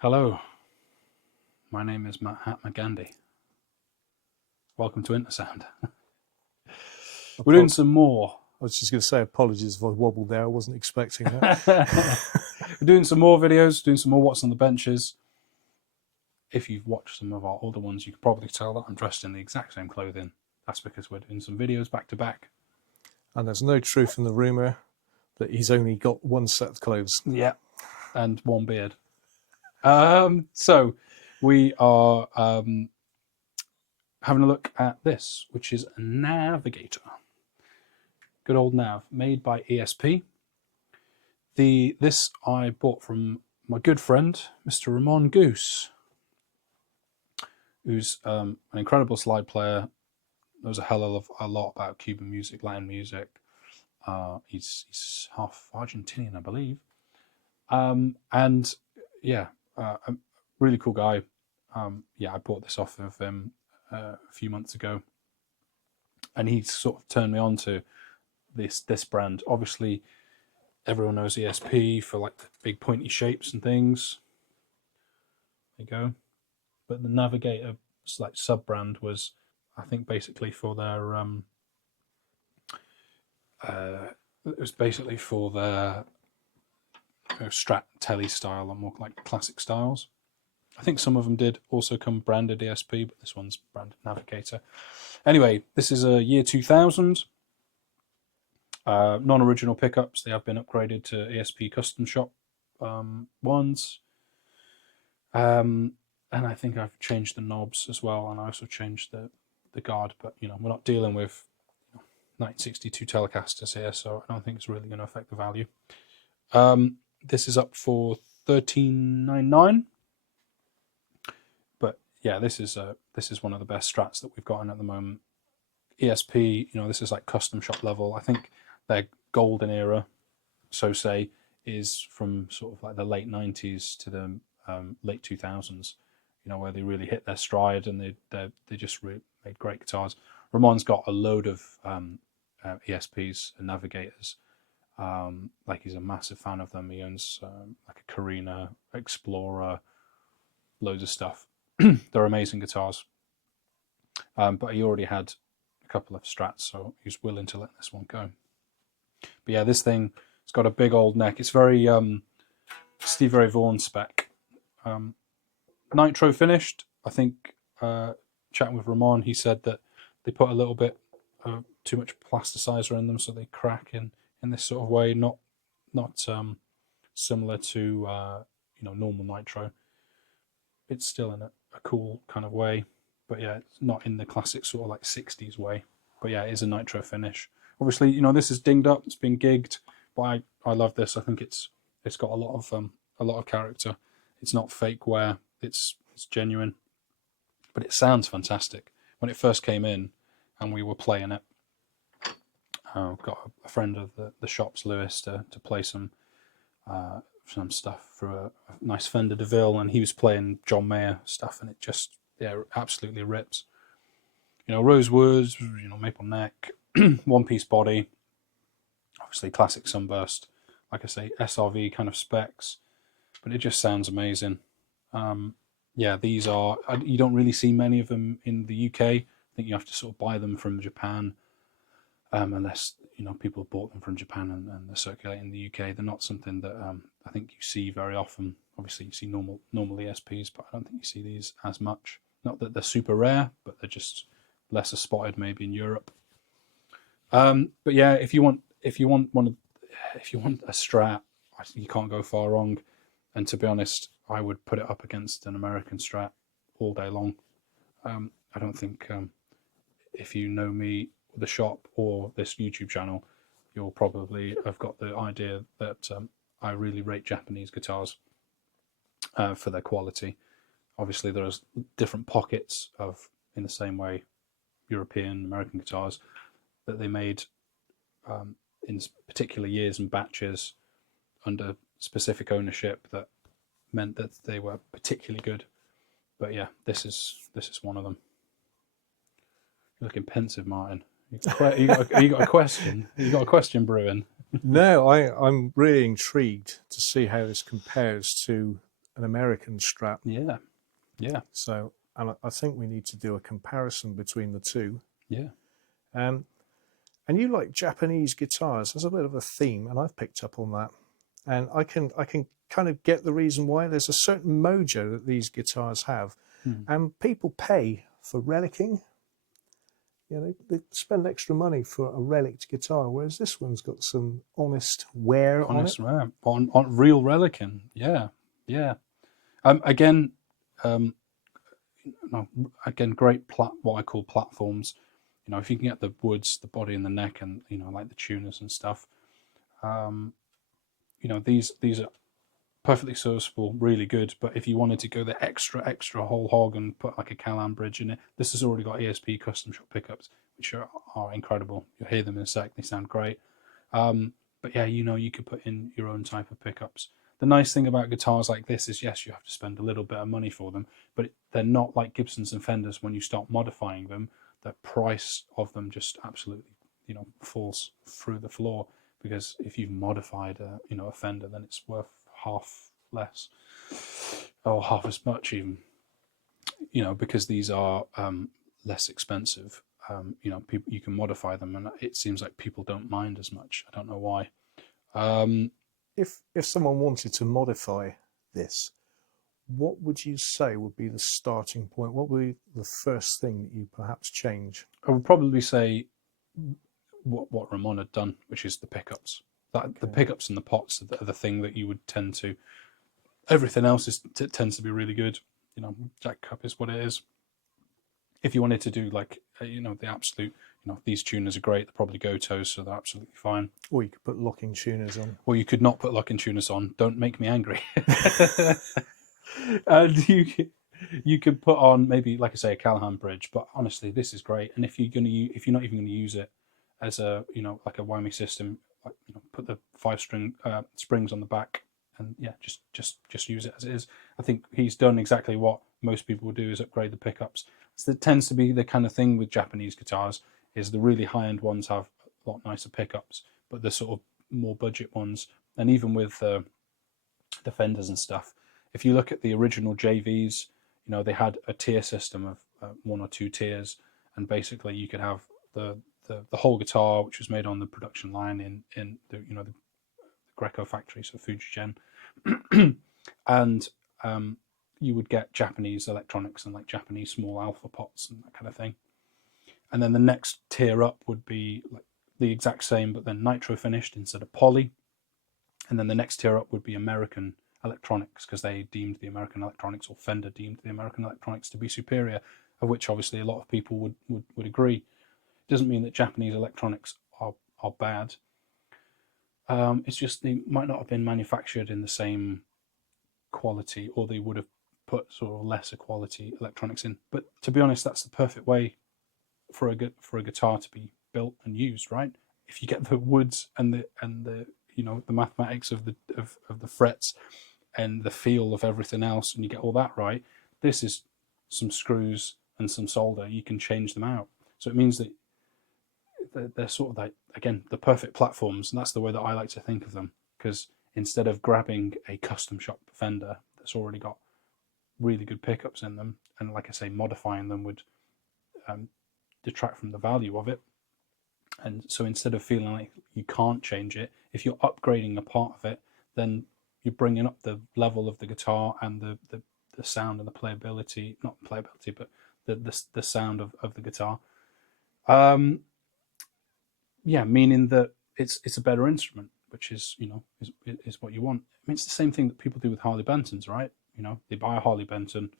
Hello, my name is Mahatma Gandhi. Welcome to Intersound. We're doing some more. I was just going to say apologies if I wobbled there. I wasn't expecting that. We're doing some more videos, doing some more What's on the Benches. If you've watched some of our older ones, you can probably tell that I'm dressed in the exact same clothing. That's because we're doing some videos back to back. And there's no truth in the rumour that he's only got one set of clothes. Yeah, and one beard. So we are having a look at this, which is a Navigator. Good old Nav, made by ESP. This I bought from my good friend, Mr. Ramon Goose, who's an incredible slide player, knows a hell of a lot about Cuban music, Latin music. He's half Argentinian, I believe. And yeah, a really cool guy. Yeah, I bought this off of him a few months ago, and he sort of turned me on to this brand. Obviously, everyone knows ESP for like the big pointy shapes and things. There you go. But the Navigator like sub brand was, I think, basically for their it was basically for their Strat Telly style and more like classic styles. I think some of them did also come branded ESP, but this one's branded Navigator. Anyway, this is a year 2000. Non-original pickups. They have been upgraded to ESP custom shop ones. And I think I've changed the knobs as well, and I also changed the guard. But you know, we're not dealing with 1962 Telecasters here, so I don't think it's really going to affect the value. This is up for $13.99. But yeah, this is one of the best Strats that we've gotten at the moment. ESP, you know, this is like custom shop level. I think their golden era, so say, is from sort of like the late 90s to the late 2000s. You know, where they really hit their stride and they just made great guitars. Ramon's got a load of ESPs and Navigators. Like he's a massive fan of them. He owns like a Carina, Explorer, loads of stuff. They're amazing guitars. But he already had a couple of Strats, so he was willing to let this one go. But yeah, this thing, it's got a big old neck. It's very Stevie Ray Vaughan spec. Nitro finished. I think chatting with Ramon, he said that they put a little bit too much plasticizer in them, so they crack in this sort of way. Not similar to normal nitro. It's still in a cool kind of way, but yeah, it's not in the classic sort of like 60s way. But yeah, it is a nitro finish. Obviously, you know, this is dinged up. It's been gigged, but I love this. I think it's got a lot of character. It's not fake wear. It's genuine, but it sounds fantastic. When it first came in, and we were playing it, got a friend of the shops, Lewis, to play some stuff for a nice Fender DeVille, and he was playing John Mayer stuff, and it just absolutely rips. You know, rosewood, you know, maple neck, one-piece body, obviously classic sunburst. Like I say, SRV kind of specs, but it just sounds amazing. Yeah, these are, you don't really see many of them in the UK. I think you have to sort of buy them from Japan, unless, you know, people have bought them from Japan and they're circulating in the UK. They're not something that I think you see very often. Obviously, you see normal ESPs, but I don't think you see these as much. Not that they're super rare, but they're just lesser spotted maybe in Europe. But yeah, if you want a Strat, you can't go far wrong. And to be honest, I would put it up against an American Strat all day long. I don't think if you know me, the shop, or this YouTube channel, you'll probably have got the idea that I really rate Japanese guitars for their quality. Obviously, there's different pockets of, in the same way, European, American guitars that they made in particular years and batches under specific ownership that meant that they were particularly good. But yeah, this is one of them. You're looking pensive, Martin. You got a question? You got a question brewing? No, I'm really intrigued to see how this compares to an American Strat. Yeah, yeah, So, and I think we need to do a comparison between the two. yeah. And you like Japanese guitars. There's a bit of a theme, and I've picked up on that. And I can kind of get the reason why. There's a certain mojo that these guitars have, and people pay for relicking. You know, they spend extra money for a relicked guitar, whereas this one's got some honest wear Honest, on it. on real relicing. Yeah, yeah. Again, no, again, great what I call platforms. You know, if you can get the woods, the body, and the neck, and you know, like the tuners and stuff. You know, these are perfectly serviceable, really good. But if you wanted to go the extra whole hog and put like a Cal-Am bridge in it, this has already got ESP custom shop pickups, which are incredible. You'll hear them in a sec; they sound great. But yeah, you know, you could put in your own type of pickups. The nice thing about guitars like this is, yes, you have to spend a little bit of money for them, but they're not like Gibsons and Fenders. When you start modifying them, the price of them just absolutely, you know, falls through the floor. Because if you've modified a Fender, then it's worth half less, or half as much even. You know, because these are less expensive. You know, people, you can modify them, and it seems like people don't mind as much. I don't know why. If someone wanted to modify this, what would you say would be the starting point? What would be the first thing that you perhaps change? I would probably say what Ramon had done, which is the pickups. The pickups and the pots are the thing that you would tend to. Everything else tends to be really good. You know, Jack Cup is what it is. If you wanted to do like you know, the absolute, you know, these tuners are great. They're probably Gotos, so they're absolutely fine. Or you could put locking tuners on. Or you could not put locking tuners on. Don't make me angry. And you could put on maybe, like I say, a Callahan bridge. But honestly, this is great. And if you're not even going to use it as a, you know, like a whammy system, like, you know, put the 5-string springs on the back, and yeah, just use it as it is. I think he's done exactly what most people would do, is upgrade the pickups. So it tends to be the kind of thing with Japanese guitars, is the really high-end ones have a lot nicer pickups, but the sort of more budget ones, and even with the Fenders and stuff, if you look at the original JVs, you know, they had a tier system of 1 or 2 tiers, and basically you could have the whole guitar, which was made on the production line in the, you know, the Greco factory, so Fujigen, and you would get Japanese electronics and like Japanese small alpha pots and that kind of thing. And then the next tier up would be like the exact same, but then nitro finished instead of poly. And then the next tier up would be American electronics, because they deemed the American electronics, or Fender deemed the American electronics to be superior, of which obviously a lot of people would agree. It doesn't mean that Japanese electronics are bad. It's just they might not have been manufactured in the same quality, or they would have put sort of lesser quality electronics in. But to be honest, that's the perfect way for a guitar to be built and used, right? If you get the woods and the you know, the mathematics of the frets and the feel of everything else, and you get all that right, this is some screws and some solder. You can change them out. So it means that they're sort of like, again, the perfect platforms, and that's the way that I like to think of them. Because instead of grabbing a custom shop Fender that's already got really good pickups in them, and like I say, modifying them would detract from the value of it. And so instead of feeling like you can't change it, if you're upgrading a part of it, then you're bringing up the level of the guitar and the sound and the playability, not playability, but the sound of the guitar. Yeah, meaning that it's a better instrument, which is, you know, is what you want. I mean, it's the same thing that people do with Harley Bentons, right? You know, they buy a Harley Benton,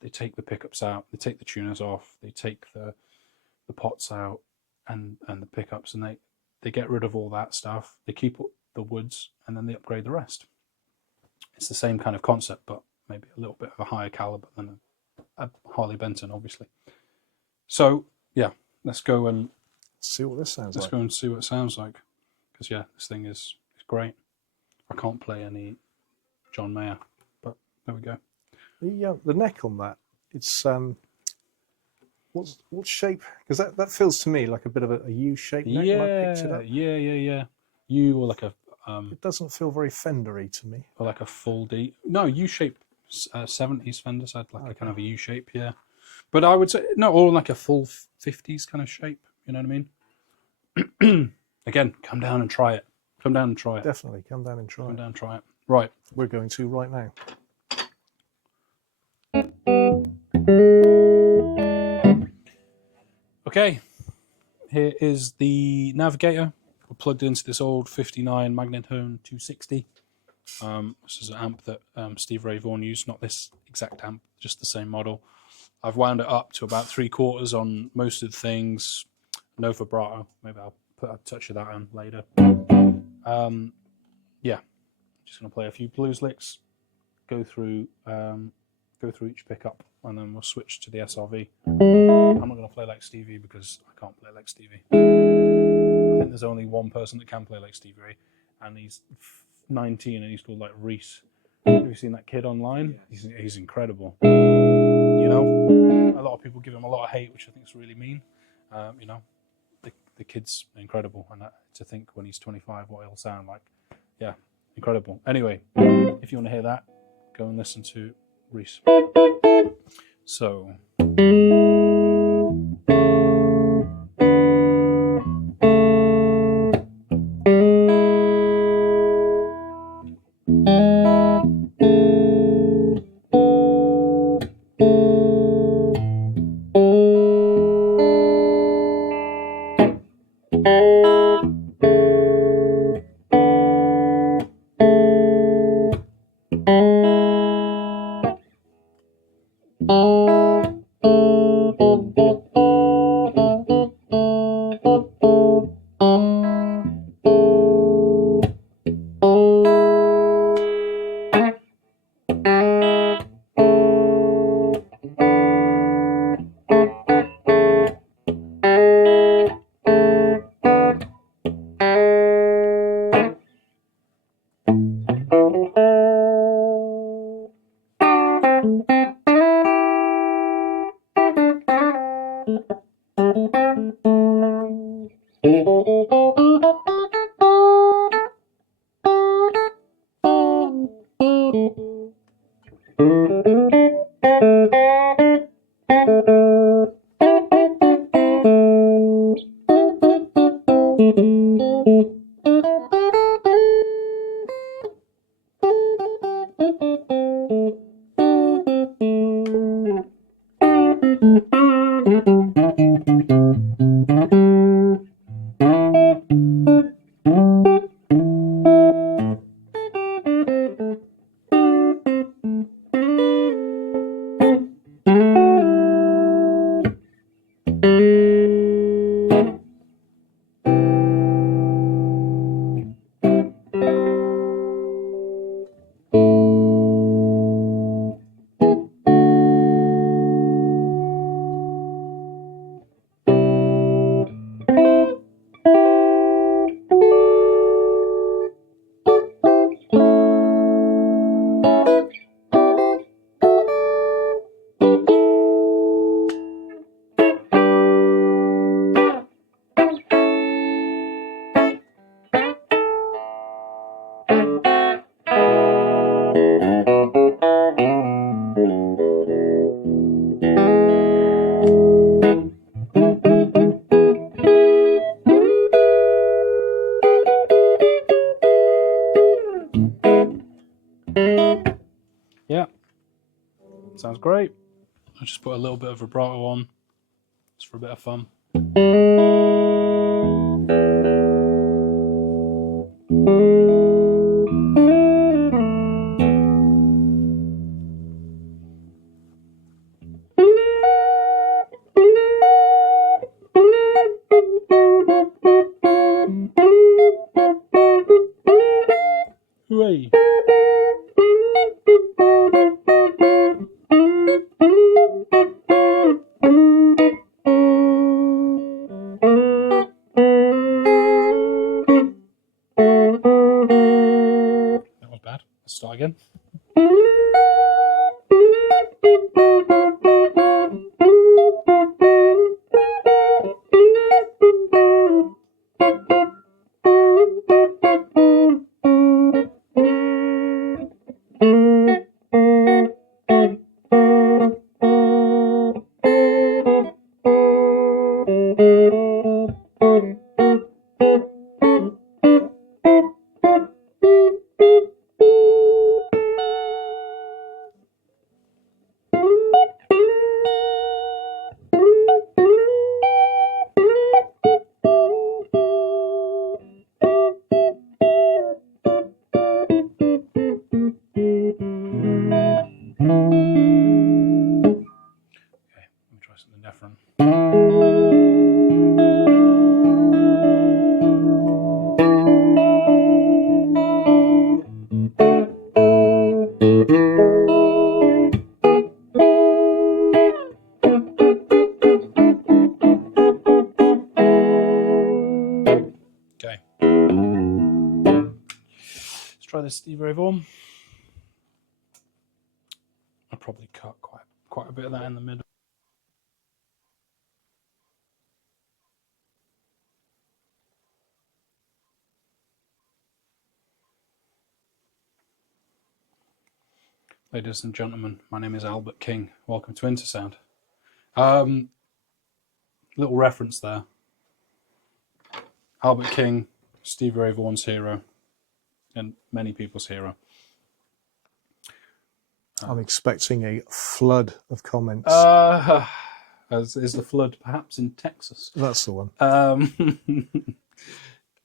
they take the pickups out, they take the tuners off, they take the pots out and the pickups, and they get rid of all that stuff. They keep the woods, and then they upgrade the rest. It's the same kind of concept, but maybe a little bit of a higher caliber than a Harley Benton, obviously. So yeah, let's go and see what this sounds like. Let's go and see what it sounds like, because yeah, this thing is great. I can't play any John Mayer, but there we go. The neck on that, it's what shape? Because that feels to me like a bit of a U shape neck when I picked it up. Yeah. U, or like a It doesn't feel very Fendery to me. or like a full D. No, U-shape 70s Fenders had like a kind of a U-shape, yeah. But I would say no, or like a full 50s kind of shape. You know what I mean? Again, come down and try it. Come down and try it. Definitely, come down and try Come it. down and try it. Right. We're going to right now. Okay. Here is the Navigator. We're plugged into this old 59 Magnetone 260. This is an amp that Stevie Ray Vaughan used, not this exact amp, just the same model. I've wound it up to about 3/4 on most of the things. No vibrato. Maybe I'll put a touch of that on later. Yeah, I'm just going to play a few blues licks, go through each pickup, and then we'll switch to the SRV. I'm not going to play like Stevie because I can't play like Stevie. I think there's only one person that can play like Stevie Ray, and he's 19 and he's called like Reese. Have you seen that kid online? Yeah. He's incredible. You know, a lot of people give him a lot of hate, which I think is really mean. You know, the kid's incredible, and to think when he's 25 what he'll sound like. Yeah, incredible. Anyway, if you want to hear that, go and listen to Reese. So. Yeah, sounds great. I'll just put a little bit of vibrato on, just for a bit of fun. Hooray! That was bad. Let's start again. Okay. Let's try this Stevie Ray Vaughan. I'll probably cut quite a bit of that in the middle. Ladies and gentlemen, my name is Albert King. Welcome to Intersound. Little reference there. Albert King, Stevie Ray Vaughan's hero, and many people's hero. I'm expecting a flood of comments. As is the flood perhaps in Texas. That's the one.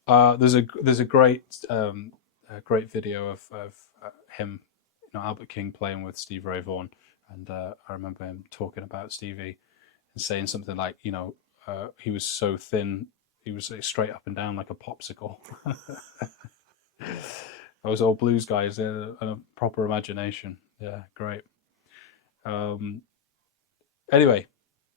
There's a great video of him, Albert King playing with Stevie Ray Vaughan, and I remember him talking about Stevie and saying something like, he was so thin, he was straight up and down like a popsicle. Those old blues guys, they're a proper imagination. Yeah, great. Anyway,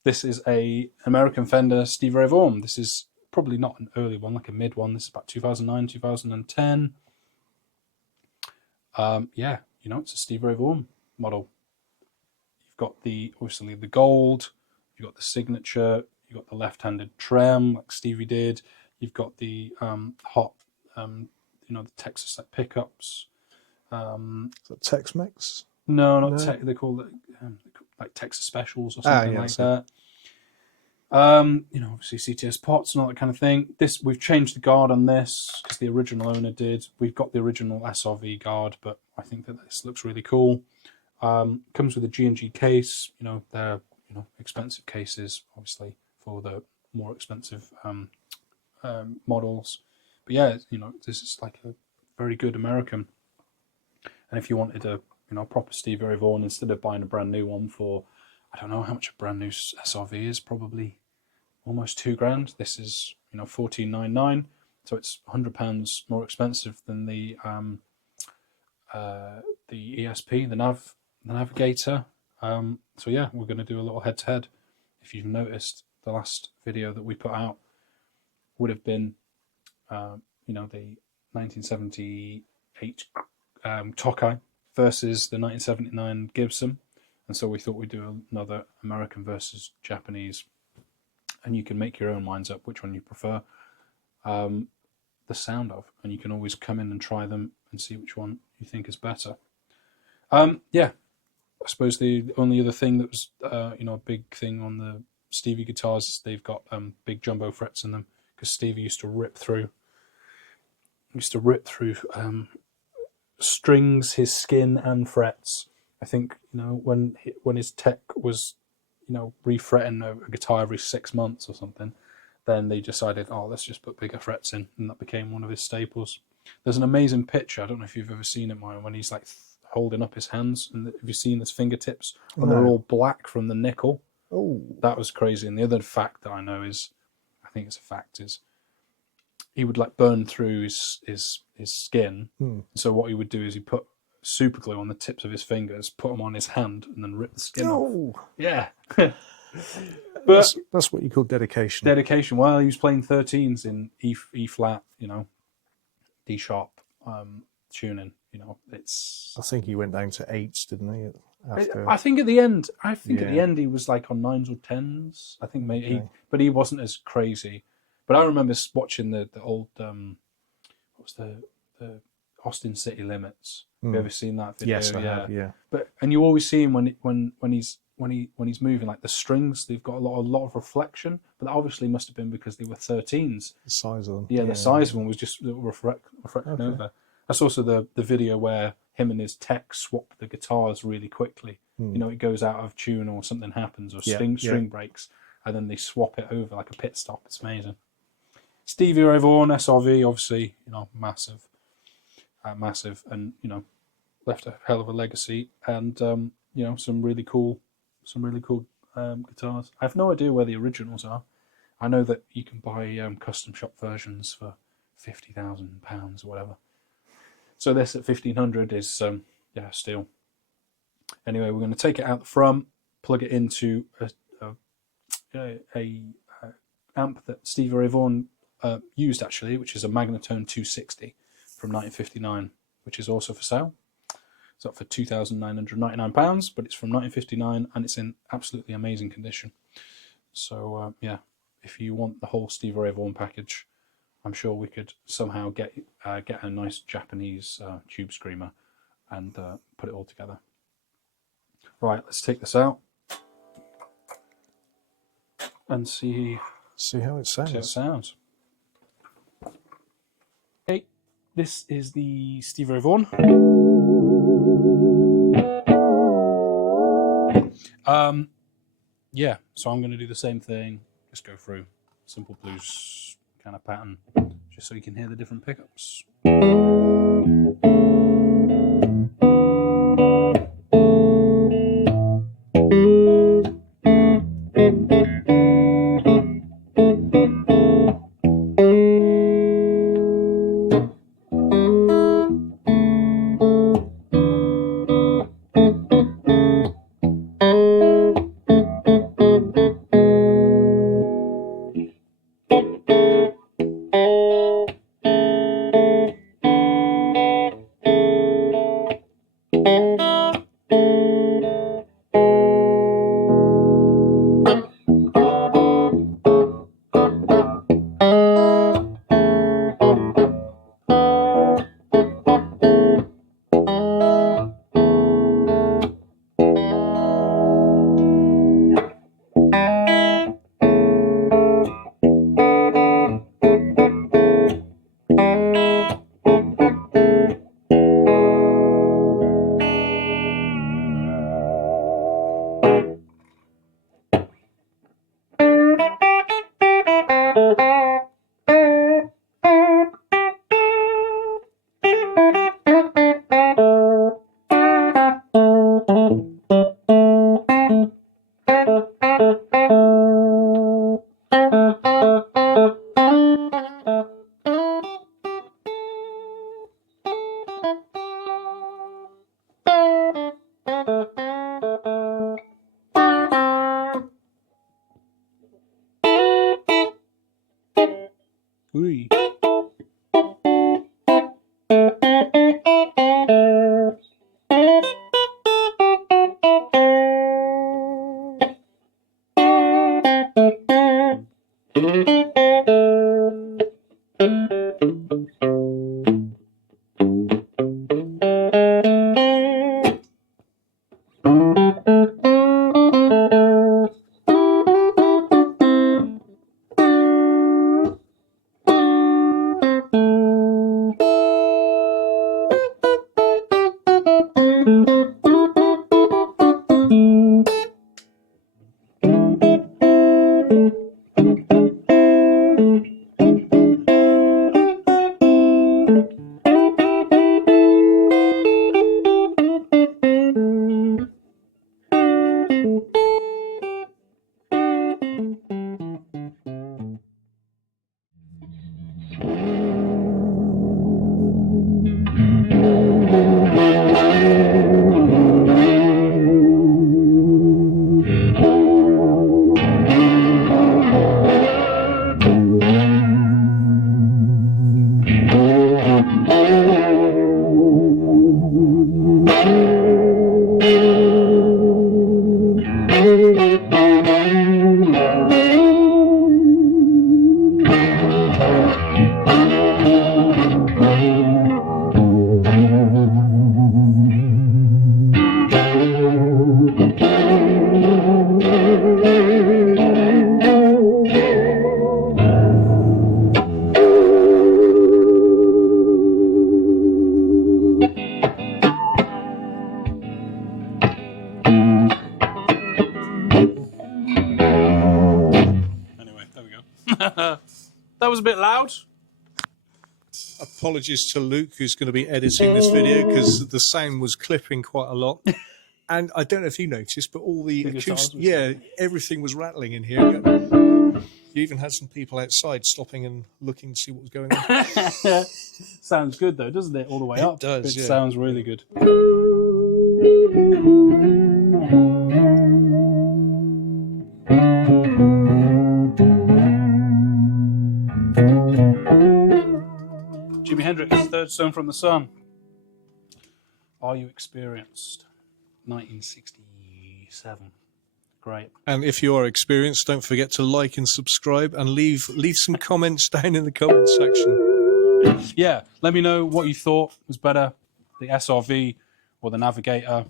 this is a American Fender Stevie Ray Vaughan. This is probably not an early one, like a mid one. This is about 2009, 2010. Yeah, it's a Stevie Ray Vaughan model. You've got obviously the gold, you've got the signature, you've got the left-handed trem like Stevie did. You've got the hot, the Texas like pickups. Is that Tex-Mex? No, not no. They call it like Texas Specials or something like that. Obviously CTS pots and all that kind of thing. We've changed the guard on this because the original owner did. We've got the original SRV guard, but I think that this looks really cool. Comes with a G&G case. They're expensive cases, obviously, for the more expensive models. But yeah, this is like a very good American. And if you wanted a proper Stevie Ray Vaughan, instead of buying a brand new one for, I don't know how much a brand new SRV is, probably almost $2,000. This is $1,499, so it's £100 more expensive than the ESP, the Navigator. So yeah, we're going to do a little head-to-head. If you've noticed, the last video that we put out would have been the 1978 Tokai versus the 1979 Gibson, and so we thought we'd do another American versus Japanese, and you can make your own minds up which one you prefer the sound of, and you can always come in and try them and see which one you think is better. Yeah, I suppose the only other thing that was a big thing on the Stevie guitars is they've got big jumbo frets in them, because Stevie used to rip through strings, his skin and frets. I think when his tech was refretting a guitar every 6 months or something, then they decided, let's just put bigger frets in, and that became one of his staples. There's an amazing picture, I don't know if you've ever seen it, Mine, when he's like holding up his hands, and have you seen his fingertips when they're all black from the nickel? Oh, that was crazy. And the other fact that I know is, I think it's a fact, is he would like burn through his skin. So what he would do is he put super glue on the tips of his fingers, put them on his hand, and then rip the skin off. Yeah. But that's what you call dedication. Dedication. Well, he was playing 13s in E flat, D sharp tuning. It's. I think he went down to 8s, didn't he? I think at the end, at the end he was like on 9s or 10s. I think maybe, but he wasn't as crazy. But I remember watching the old what was the Austin City Limits. Have you ever seen that video? Yes, I have. Yeah. And you always see him when he's moving, like the strings, they've got a lot of reflection. But that obviously must have been because they were 13s. The size of them. Yeah, the size of them was just reflecting over. That's also the video where him and his tech swap the guitars really quickly. It goes out of tune or something happens or string breaks, and then they swap it over like a pit stop. It's amazing. Stevie Ray Vaughan SRV, obviously, massive, and left a hell of a legacy, and some really cool guitars. I have no idea where the originals are. I know that you can buy custom shop versions for £50,000 or whatever. So this at 1,500 is steal. Anyway, we're going to take it out the front, plug it into a amp that Stevie Ray Vaughan used actually, which is a Magnatone 260 from 1959, which is also for sale. It's up for £2,999, but it's from 1959 and it's in absolutely amazing condition. So yeah, if you want the whole Stevie Ray Vaughan package, I'm sure we could somehow get a nice Japanese tube screamer and put it all together. Right, let's take this out and see how it sounds. Okay, this is the Stevie Ray Vaughan. Yeah, so I'm going to do the same thing, just go through simple blues kind of pattern, just so you can hear the different pickups. Ooh. That was a bit loud. Apologies to Luke, who's going to be editing this video, because the sound was clipping quite a lot. And I don't know if you noticed, but all the everything was rattling in here. You even had some people outside stopping and looking to see what was going on. Sounds good though, doesn't it? All the way up. It does. It sounds really good. Jimi Hendrix, Third Stone from the Sun. Are you experienced? 1967. Great. And if you are experienced, don't forget to like and subscribe and leave some comments down in the comment section. Yeah, let me know what you thought was better, the SRV or the Navigator.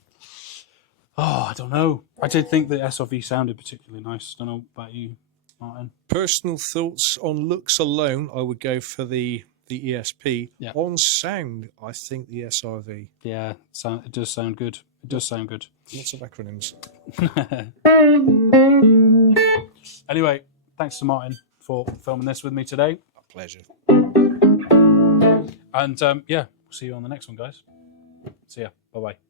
Oh, I don't know. I did think the SRV sounded particularly nice. Don't know about you, Martin. Personal thoughts on looks alone, I would go for the ESP. Yeah. On sound, I think the SRV. Yeah, it does sound good. It does sound good. Lots of acronyms. Anyway, thanks to Martin for filming this with me today. A pleasure. And yeah, we'll see you on the next one, guys. See ya. Bye-bye.